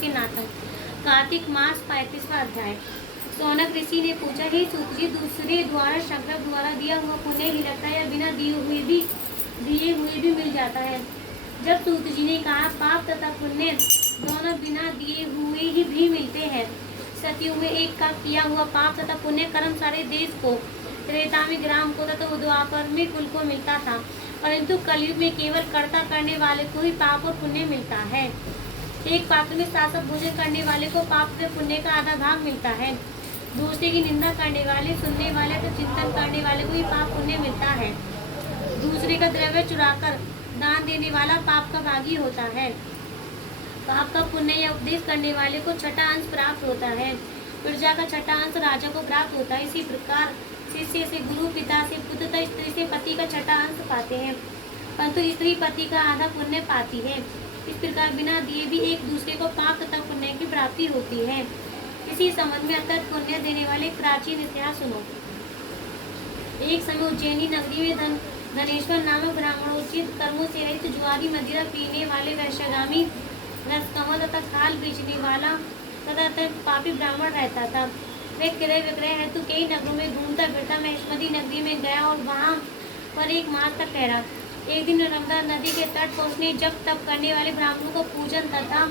के नाटक। कार्तिक मास 35वां अध्याय। सौनक ऋषि ने पूछा, हे सूत जी, दूसरे द्वारा शंकर द्वारा दिया हुआ पुण्य ही लगता है या बिना दिए हुए भी मिल जाता है? जब सूत जी ने कहा, पाप तथा पुण्य दोनों बिना दिए हुए ही भी मिलते हैं। सतयुग में एक का किया हुआ पाप तथा पुण्य कर्म सारे देश को, त्रेता में ग्राम को तथा द्वापर में कुल को मिलता था, परंतु कलयुग में केवल कर्ता करने वाले को ही पाप और पुण्य मिलता है। एक पात्र में शासक भोजन करने वाले को पाप व पुण्य का आधा भाग मिलता है। दूसरे की निंदा करने वाले, सुनने वाले तो चिंतन करने वाले को ही पाप पुण्य मिलता है। दूसरे का द्रव्य चुराकर दान देने वाला पाप का भागी होता है। पाप का पुण्य या उपदेश करने वाले को छठा अंश प्राप्त होता है। प्रजा का छठा अंश राजा को प्राप्त होता है। इसी प्रकार शिष्य से गुरु, पिता से पुत्र तथा स्त्री से पति का छठा अंश पाते हैं, परंतु स्त्री पति का आधा पुण्य पाती है। इस प्रकार बिना दिए भी एक दूसरे को पाप तथा पुण्य की प्राप्ति होती है। इसी संबंध में अत्यंत पुण्य देने वाले प्राचीन इतिहास सुनो। एक समय उज्जैनी नगरी में धनेश्वर नामक ब्राह्मणोचित कर्मों से रहित, जुआरी, मदिरा पीने वाले, वैश्यगामी, रसकमल तथा खाल बेचने वाला तथा पापी ब्राह्मण रहता था। वह क्रय विक्रय हेतु कई नगरों में घूमता फिरता महेश्वरी नगरी में गया और वहाँ पर एक मास तक ठहरा। एक दिन नर्मदा नदी के तट पर उसने जप तप करने वाले ब्राह्मणों को पूजन तथा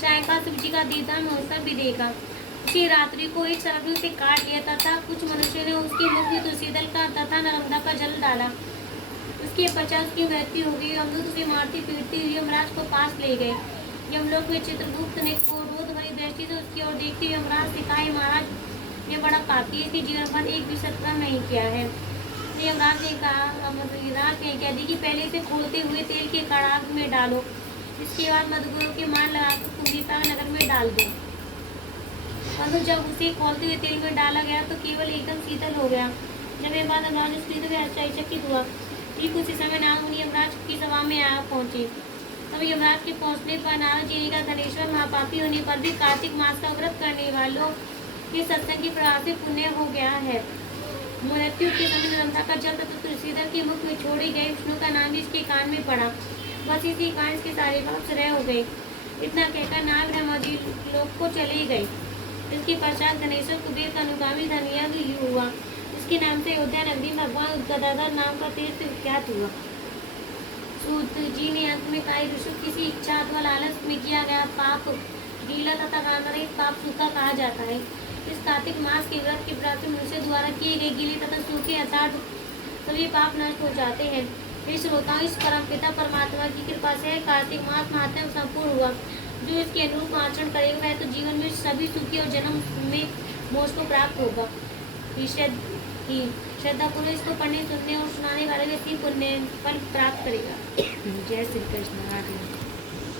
सायंकाल शिव जी का दीदार महोत्सव भी देखा। उसी रात्रि को एक सर्प से काट लिया तथा कुछ मनुष्यों ने उसके मुख में तुलसी दल का तथा नर्मदा का जल डाला। उसके पश्चात उसकी मृत्यु हो गई। यमदूत उसे मारती पीटती हुई यमराज को पास ले गए। यमलोक में चित्रगुप्त ने क्रोध भरी दृष्टि से उसकी ओर देखते हुए यमराज से कहा, महाराज, यह बड़ा पापी है, इसने जीवन भर एक भी सत्कर्म नहीं किया है। यमराज ने कहा कि पहले इसे खोलते हुए तेल के कड़ाह में डालो, इसके बाद मधुगुरों के मार लगाकर कुंदीपा नगर में डाल दो। परंतु जब उसे खोलते हुए तेल में डाला गया तो केवल एकदम शीतल हो गया। जब यह बात यमराज ने आश्चर्यचकित हुआ। ठीक उसी समय नारद यमराज की सभा में आ पहुंचे। तब यमराज के पहुंचने पर नारद जी का धनेश्वर महापापी होने पर भी कार्तिक मास का व्रत करने वालों के सत्संग के प्रभाव से पुण्य हो गया है। मृत्यु के समय नर्मदा का जल तथा तुलसीदल के मुख में छोड़े गए विष्णु का नाम भी इसके कान में पड़ा। बस इसी कारण इसके सारे पाप श्रेय हो गए। इतना कहकर नाग ब्रह्मा जी लोग को चले गए। इसके पश्चात धनेश्वर कुबेर का अनुगामी धनयज्ञ हुआ। इसके नाम से अयोध्या नगरी में भगवान गदाधर नाम का तीर्थ विख्यात हुआ। सूत जी ने अंत में कहा, ऋषभ, किसी इच्छा अथवा लालच में किया गया पाप गीला तथा कांगरहित पाप सूखा कहा जाता है। इस कार्तिक मास के व्रत की प्राप्ति मनुष्य द्वारा किए गए गीले तथा सूखे अर्थात सभी पाप नष्ट हो जाते हैं। हे श्रोताओं, इस परम पिता परमात्मा की कृपा से कार्तिक मास महात्म्य संपूर्ण हुआ। जो इसके अनुरूप आचरण करेगा वह तो जीवन में सभी सुखी और जन्म में मोक्ष को प्राप्त होगा। श्रद्धापूर्वक इसको पढ़ने, सुनने और सुनाने वाले व्यक्ति पुण्य फल प्राप्त करेगा। जय श्री कृष्ण।